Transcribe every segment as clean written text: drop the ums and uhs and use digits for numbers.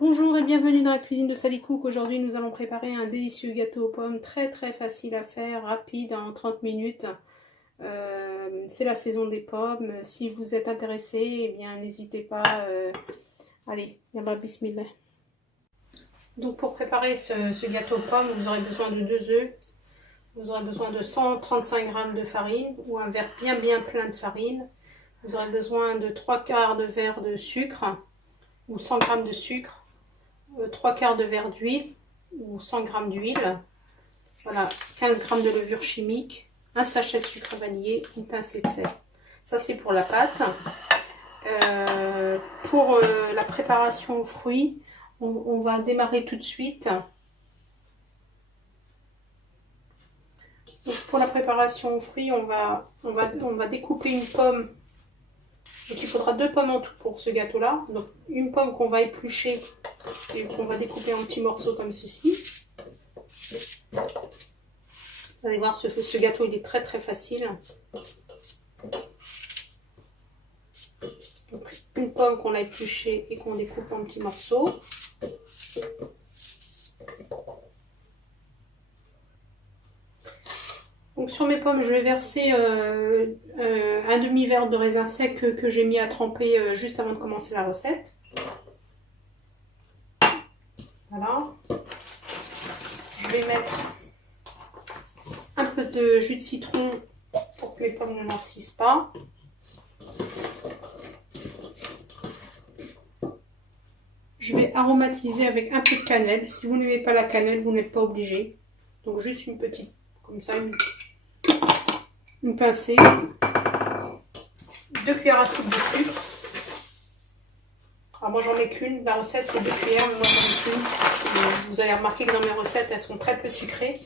Bonjour et bienvenue dans la cuisine de Sally Cook. Aujourd'hui nous allons préparer un délicieux gâteau aux pommes très facile à faire, rapide en 30 minutes. C'est la saison des pommes. Si vous êtes intéressé, eh bien n'hésitez pas. Allez, yallah bismillah. Donc pour préparer ce gâteau aux pommes, vous aurez besoin de 2 œufs. Vous aurez besoin de 135 g de farine ou un verre bien plein de farine. Vous aurez besoin de 3/4 de verre de sucre ou 100 g de sucre. 3/4 de verre d'huile ou 100 g d'huile, voilà, 15 g de levure chimique, un sachet de sucre vanillé, une pincée de sel. Ça c'est pour la pâte. Pour la préparation aux fruits, on va démarrer tout de suite. Donc, pour la préparation aux fruits, on va découper une pomme. Donc il faudra 2 pommes en tout pour ce gâteau là. Donc une pomme qu'on va éplucher et qu'on va découper en petits morceaux comme ceci. Vous allez voir, ce gâteau il est très facile. Donc une pomme qu'on a épluchée et qu'on découpe en petits morceaux. Donc sur mes pommes, je vais verser un demi-verre de raisin sec que j'ai mis à tremper juste avant de commencer la recette. Voilà. Je vais mettre un peu de jus de citron pour que les pommes ne noircissent pas. Je vais aromatiser avec un peu de cannelle. Si vous n'aimez pas la cannelle, vous n'êtes pas obligé. Donc juste une petite, comme ça, une pincée. 2 cuillères à soupe de sucre. Alors moi j'en ai qu'une, la recette c'est 2 cuillères, mais moi j'en ai qu'une. Vous allez remarquer que dans mes recettes elles sont très peu sucrées.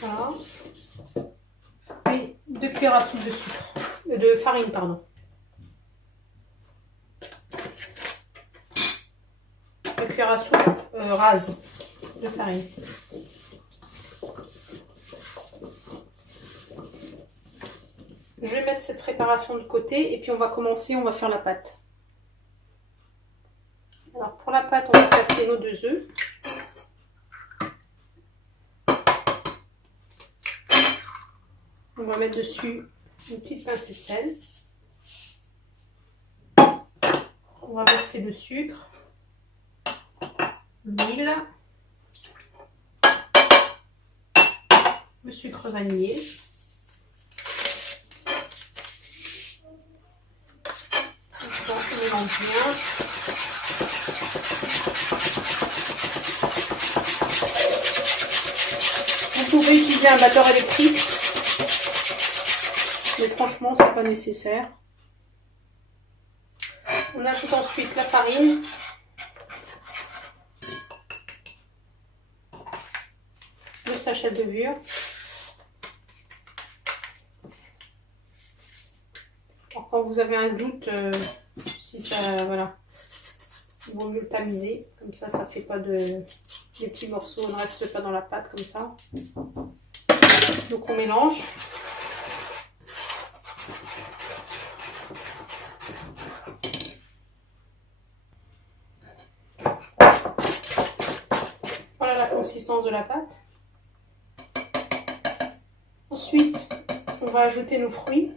Voilà. Et 2 cuillères à soupe de sucre, de farine pardon. 2 cuillères à soupe rase de farine. Je vais mettre cette préparation de côté et puis on va commencer, on va faire la pâte. Alors pour la pâte, on va casser nos 2 œufs. On va mettre dessus une petite pincée de sel. On va verser le sucre, l'huile, le sucre vanillé. On mélange bien. Vous pouvez utiliser un batteur électrique, mais franchement c'est pas nécessaire. On ajoute ensuite la farine, le sachet de levure. Alors, quand vous avez un doute, si ça, voilà, il vaut mieux le tamiser, comme ça ça fait pas des petits morceaux, ne reste pas dans la pâte comme ça. Donc on mélange. Voilà la consistance de la pâte. Ensuite, on va ajouter nos fruits.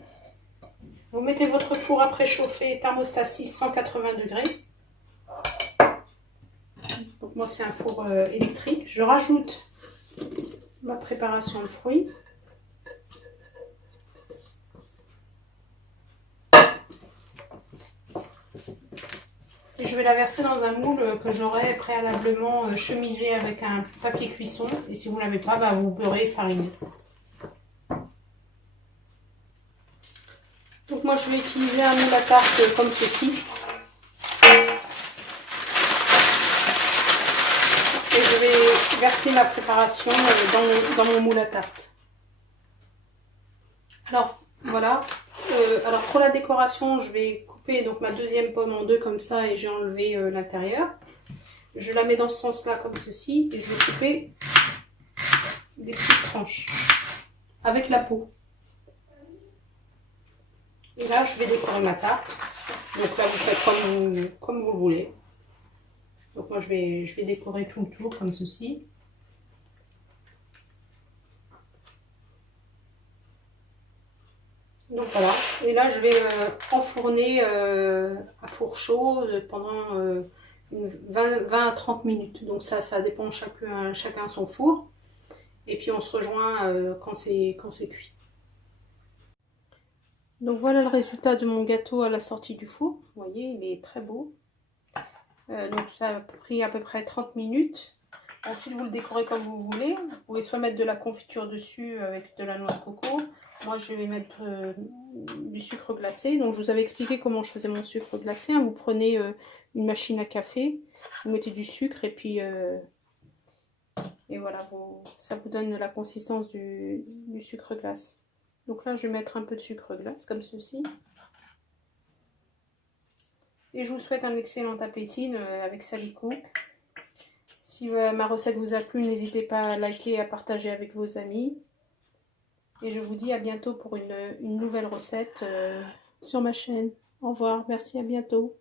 Vous mettez votre four à préchauffer, thermostat 6, 180 degrés. Donc moi c'est un four électrique. Je rajoute ma préparation de fruits. Et je vais la verser dans un moule que j'aurai préalablement chemisé avec un papier cuisson. Et si vous ne l'avez pas, bah, vous beurrez et farinez. Donc moi je vais utiliser un moule à tarte comme ceci. Et je vais verser ma préparation dans mon moule à tarte. Alors voilà. Alors pour la décoration, je vais couper donc ma 2e pomme en 2 comme ça et j'ai enlevé l'intérieur. Je la mets dans ce sens-là comme ceci et je vais couper des petites tranches avec la peau. Et là, je vais décorer ma tarte. Donc là, vous faites comme vous le voulez. Donc moi, je vais décorer tout le tour comme ceci. Donc voilà. Et là, je vais enfourner à four chaud pendant 20 à 30 minutes. Donc ça dépend chacun son four. Et puis on se rejoint quand c'est cuit. Donc voilà le résultat de mon gâteau à la sortie du four. Vous voyez, il est très beau. Donc ça a pris à peu près 30 minutes. Ensuite, vous le décorez comme vous voulez. Vous pouvez soit mettre de la confiture dessus avec de la noix de coco. Moi, je vais mettre du sucre glacé. Donc, je vous avais expliqué comment je faisais mon sucre glacé. Vous prenez une machine à café, vous mettez du sucre et puis et voilà, ça vous donne la consistance du sucre glace. Donc là, je vais mettre un peu de sucre glace comme ceci. Et je vous souhaite un excellent appétit avec Sally Cook. Si ma recette vous a plu, n'hésitez pas à liker et à partager avec vos amis. Et je vous dis à bientôt pour une nouvelle recette sur ma chaîne. Au revoir, merci, à bientôt.